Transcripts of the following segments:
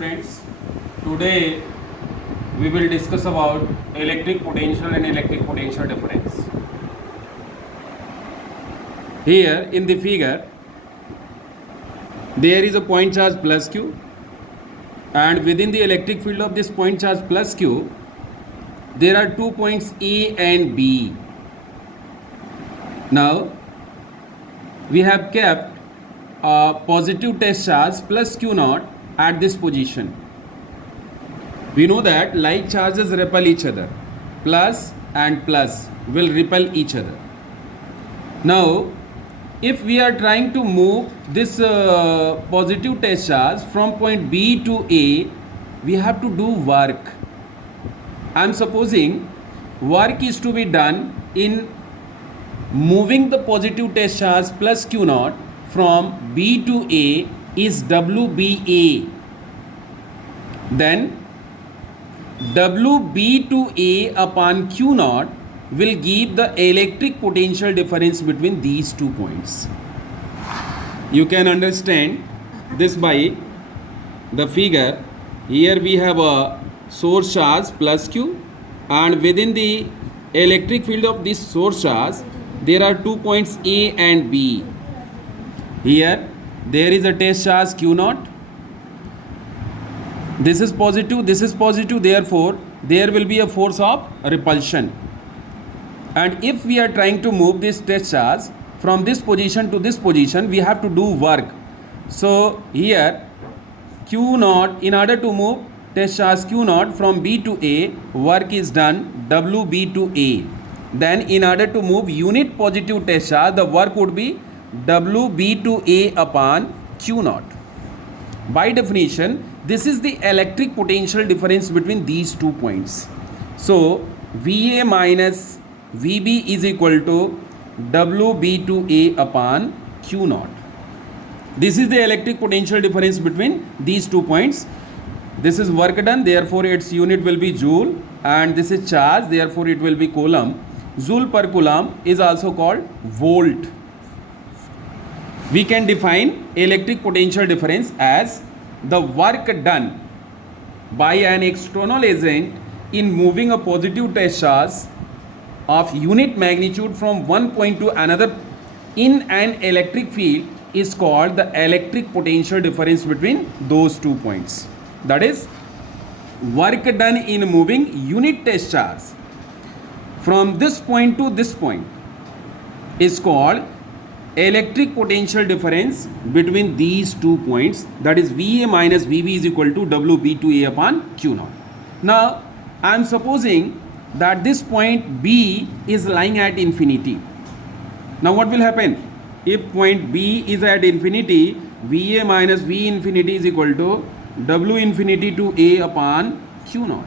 students, today we will discuss about electric potential and electric potential difference. Here in the figure there is a point charge plus q, and within the electric field of this point charge plus q there are 2 points A and B. Now we have kept a positive test charge plus q naught at this position. We know that like charges repel each other. Plus and plus will repel each other. Now if we are trying to move this positive test charge from point B to A, we have to do work. I am supposing work is to be done in moving the positive test charge plus q naught from B to A is WBA. Then WB to A upon q naught will give the electric potential difference between these 2 points. You can understand this by the figure. Here we have a source charge plus q, and within the electric field of this source charge there are 2 points A and B. Here there is a test charge q naught. This is positive, therefore there will be a force of repulsion. And if we are trying to move this test charge from this position to this position, we have to do work. So here q naught, in order to move test charge q naught from B to A, work is done WB to A. Then in order to move unit positive test charge, the work would be WB to A upon q naught. By definition, this is the electric potential difference between these 2 points. So VA minus VB is equal to WB to A upon q naught. This is the electric potential difference between these 2 points. This is work done, therefore its unit will be joule, and this is charge, therefore it will be coulomb. Joule per coulomb is also called volt. We can define electric potential difference as the work done by an external agent in moving a positive test charge of unit magnitude from one point to another in an electric field is called the electric potential difference between those 2 points. That is, work done in moving unit test charge from this point to this point is called electric potential difference between these 2 points, that is VA minus VB is equal to WB to A upon q naught. Now I am supposing that this point B is lying at infinity. Now what will happen? If point B is at infinity, VA minus V infinity is equal to W infinity to A upon q naught.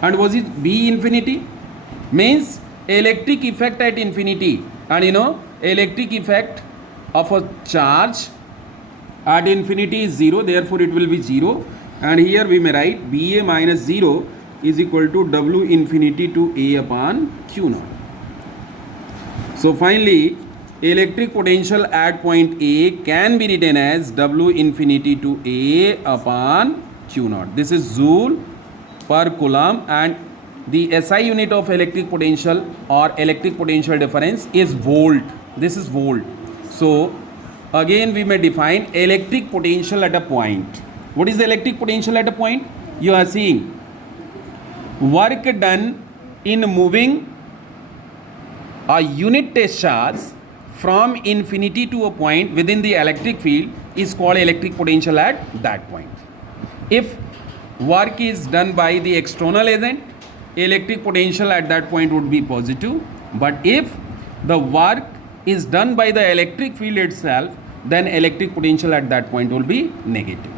And was it B infinity? Means electric effect at infinity, and you know electric effect of a charge at infinity is 0, therefore it will be 0, and here we may write BA minus 0 is equal to W infinity to A upon q naught. So finally electric potential at point A can be written as W infinity to A upon q naught. This is joule per coulomb, and the SI unit of electric potential or electric potential difference is volt. This is volt. So again we may define electric potential at a point. What is the electric potential at a point? You are seeing work done in moving a unit test charge from infinity to a point within the electric field is called electric potential at that point. If work is done by the external agent, electric potential at that point would be positive, but if the work is done by the electric field itself, then electric potential at that point will be negative.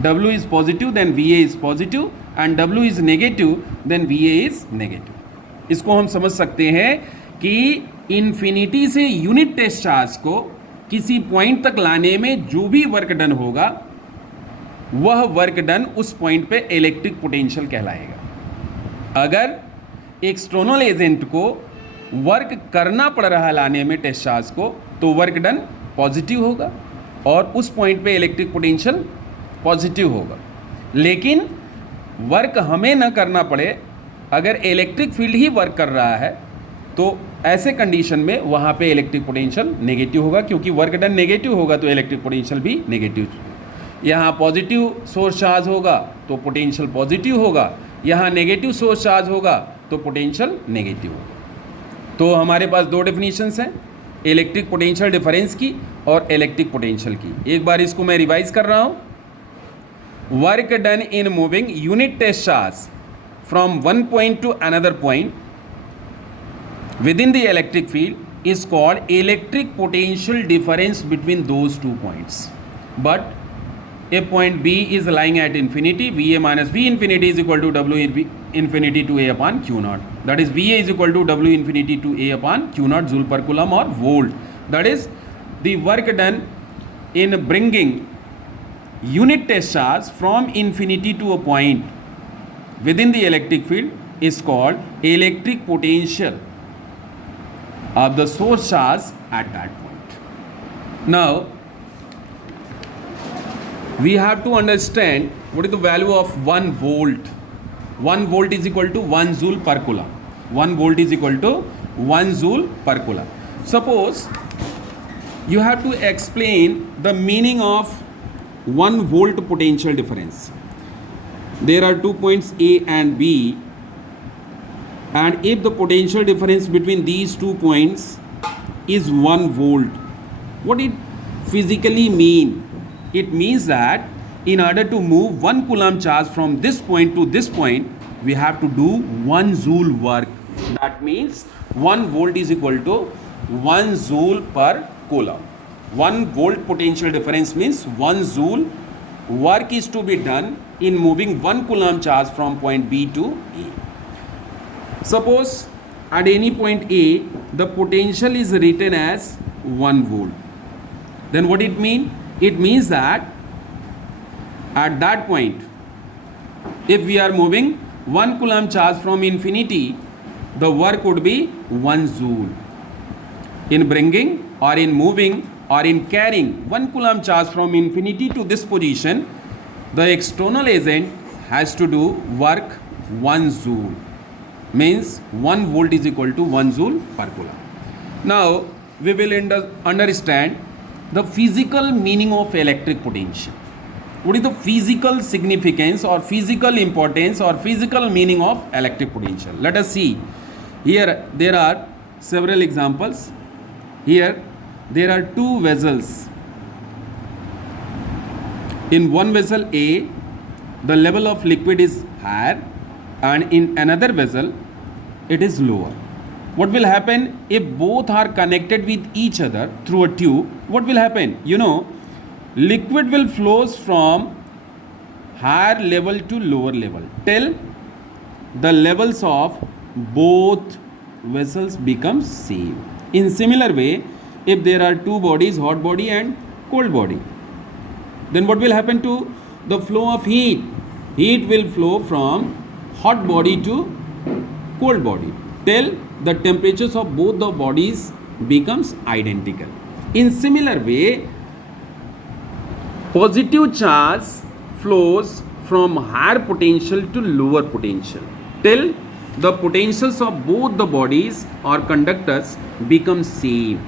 W is positive, then VA is positive, and W is negative, then VA is negative. इसको हम समझ सकते हैं कि infinity से unit test charge को किसी point तक लाने में जो भी वर्क डन होगा वह वर्क डन उस पॉइंट पे इलेक्ट्रिक पोटेंशियल कहलाएगा. अगर एक्सटर्नल एजेंट को वर्क करना पड़ रहा है लाने में टेस्ट चार्ज को, तो वर्क डन पॉजिटिव होगा और उस पॉइंट पे इलेक्ट्रिक पोटेंशियल पॉजिटिव होगा, लेकिन वर्क हमें ना करना पड़े। अगर इलेक्ट्रिक फील्ड ही वर्क कर रहा है तो ऐसे कंडीशन में वहाँ पे इलेक्ट्रिक पोटेंशियल नेगेटिव होगा, क्योंकि वर्क डन नेगेटिव होगा तो इलेक्ट्रिक पोटेंशियल भी नेगेटिव। यहाँ पॉजिटिव सोर्स चार्ज होगा तो पोटेंशियल पॉजिटिव होगा, यहाँ नेगेटिव सोर्स चार्ज होगा तो पोटेंशियल नेगेटिव होगा। तो हमारे पास दो डेफिनेशंस हैं, इलेक्ट्रिक पोटेंशियल डिफरेंस की और इलेक्ट्रिक पोटेंशियल की। एक बार इसको मैं रिवाइज कर रहा हूँ। Work done in moving unit test charge from one point to another point within the electric field is called electric potential difference between those 2 points. But if point B is lying at infinity, VA minus V infinity is equal to W infinity to A upon Q naught. That is VA is equal to W infinity to A upon Q naught joule per coulomb or volt. That is the work done in bringing unit test charge from infinity to a point within the electric field is called electric potential of the source charge at that point. Now we have to understand what is the value of 1 volt. 1 volt is equal to 1 joule per coulomb. 1 volt is equal to 1 joule per coulomb. Suppose you have to explain the meaning of 1 volt potential difference. There are 2 points A and B, and if the potential difference between these 2 points is 1 volt, what it physically mean? It means that in order to move 1 coulomb charge from this point to this point, we have to do 1 joule work. That means 1 volt is equal to 1 joule per coulomb. 1 volt potential difference means 1 joule work is to be done in moving 1 coulomb charge from point B to A. Suppose at any point A, the potential is written as 1 volt. Then what it mean? It means that at that point, if we are moving 1 coulomb charge from infinity, the work would be 1 joule. In bringing or in moving or in carrying 1 coulomb charge from infinity to this position, the external agent has to do work 1 joule. Means 1 volt is equal to 1 joule per coulomb. Now we will understand the physical meaning of electric potential. What is the physical significance or physical importance or physical meaning of electric potential? Let us see. Here there are several examples. Here there are 2 vessels. In one vessel A, the level of liquid is higher, and in another vessel it is lower. What will happen if both are connected with each other through a tube? What will happen? You know, liquid will flows from higher level to lower level till the levels of both vessels become same. In similar way, if there are 2 bodies, hot body and cold body, then what will happen to the flow of heat? Heat will flow from hot body to cold body till the temperatures of both the bodies becomes identical. In similar way, positive charge flows from higher potential to lower potential till the potentials of both the bodies or conductors become same.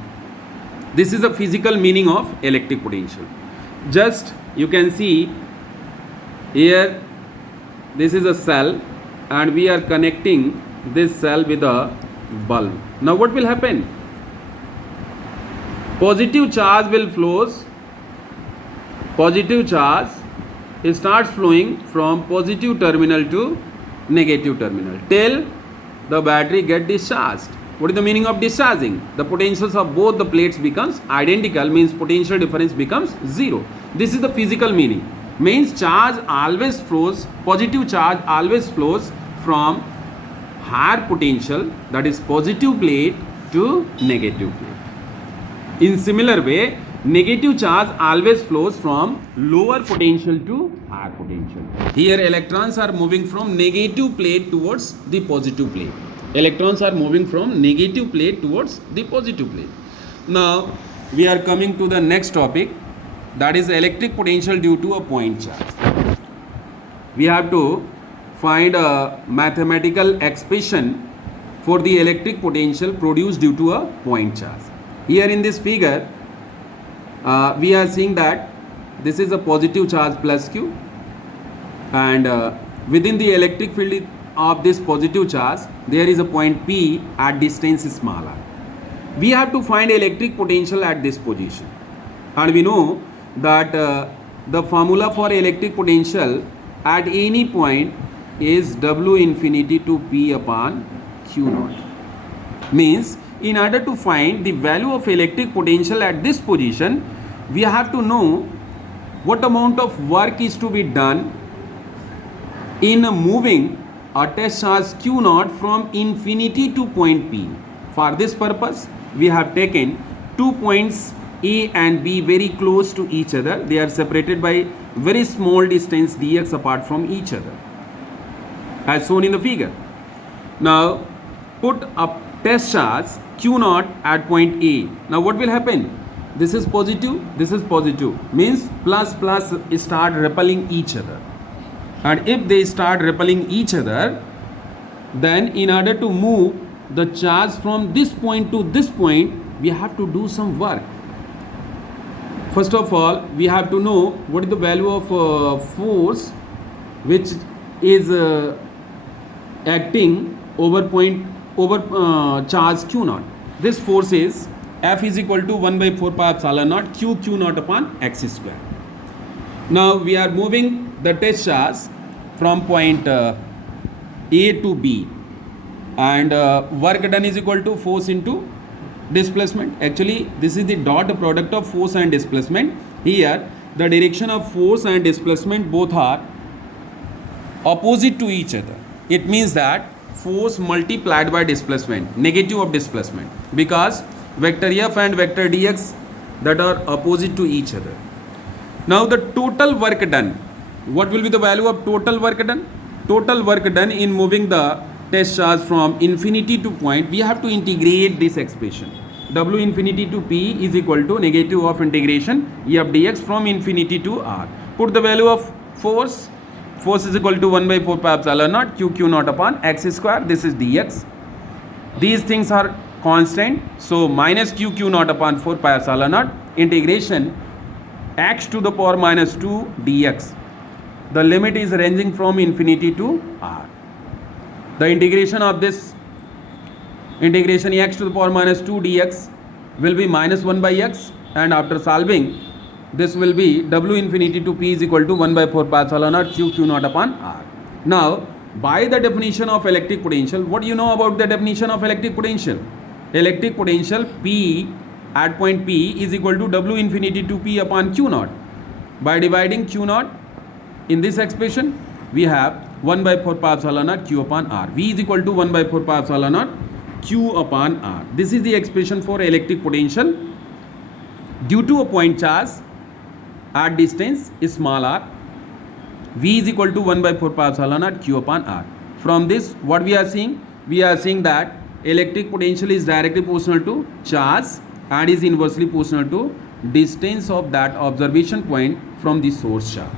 This is the physical meaning of electric potential. Just you can see here, this is a cell and we are connecting this cell with a bulb. Now what will happen? Positive charge will flows. Positive charge starts flowing from positive terminal to negative terminal till the battery get discharged. What is the meaning of discharging? The potentials of both the plates becomes identical, means potential difference becomes 0. This is the physical meaning. Means charge always flows, positive charge always flows from higher potential, that is positive plate, to negative plate. In similar way, negative charge always flows from lower potential to higher potential. Here electrons are moving from negative plate towards the positive plate. Electrons are moving from negative plate towards the positive plate. Now we are coming to the next topic. that is electric potential due to a point charge. We have to find a mathematical expression for the electric potential produced due to a point charge. Here in this figure, we are seeing that this is a positive charge plus Q, and within the electric field of this positive charge, there is a point P at distance small r. We have to find electric potential at this position, and we know that the formula for electric potential at any point is W infinity to P upon Q naught. Means in order to find the value of electric potential at this position, we have to know what amount of work is to be done in moving a test charge Q naught from infinity to point P. For this purpose, we have taken 2 points A and B very close to each other. They are separated by very small distance dx apart from each other, as shown in the figure. Now put a test charge Q naught at point A. Now what will happen? This is positive, means plus plus start repelling each other, and if they start repelling each other, then in order to move the charge from this point to this point, we have to do some work. First of all, we have to know what is the value of force which is acting over charge Q naught. This force is F is equal to 1 by 4 pi epsilon naught Q naught upon x square. Now we are moving the test charge from point A to B, and work done is equal to force into displacement. Actually, this is the dot product of force and displacement. Here the direction of force and displacement both are opposite to each other. It means that force multiplied by displacement, negative of displacement, because vector F and vector dx that are opposite to each other. Now the total work done, what will be the value of total work done? Total work done in moving the test charge from infinity to point, we have to integrate this expression. W infinity to P is equal to negative of integration E of dx from infinity to R. Put the value of force. Force is equal to 1 by 4 pi epsilon naught Q naught upon x square. This is dx. These things are constant, so minus Q naught upon 4 pi epsilon naught integration x to the power minus 2 dx. The limit is ranging from infinity to R. The integration of this integration x to the power minus 2 dx will be minus 1 by x, and after solving this will be W infinity to P is equal to 1 by 4 pi epsilon naught Q naught upon R. Now by the definition of electric potential, what do you know about the definition of electric potential? Electric potential P at point P is equal to W infinity to P upon Q naught. By dividing Q naught in this expression, we have 1 by 4 pi epsilon naught Q upon R. V is equal to 1 by 4 pi epsilon naught Q upon R. This is the expression for electric potential due to a point charge at distance small r. V is equal to 1 by 4 pi epsilon naught Q upon R. From this, what we are seeing? We are seeing that electric potential is directly proportional to charge and is inversely proportional to distance of that observation point from the source charge.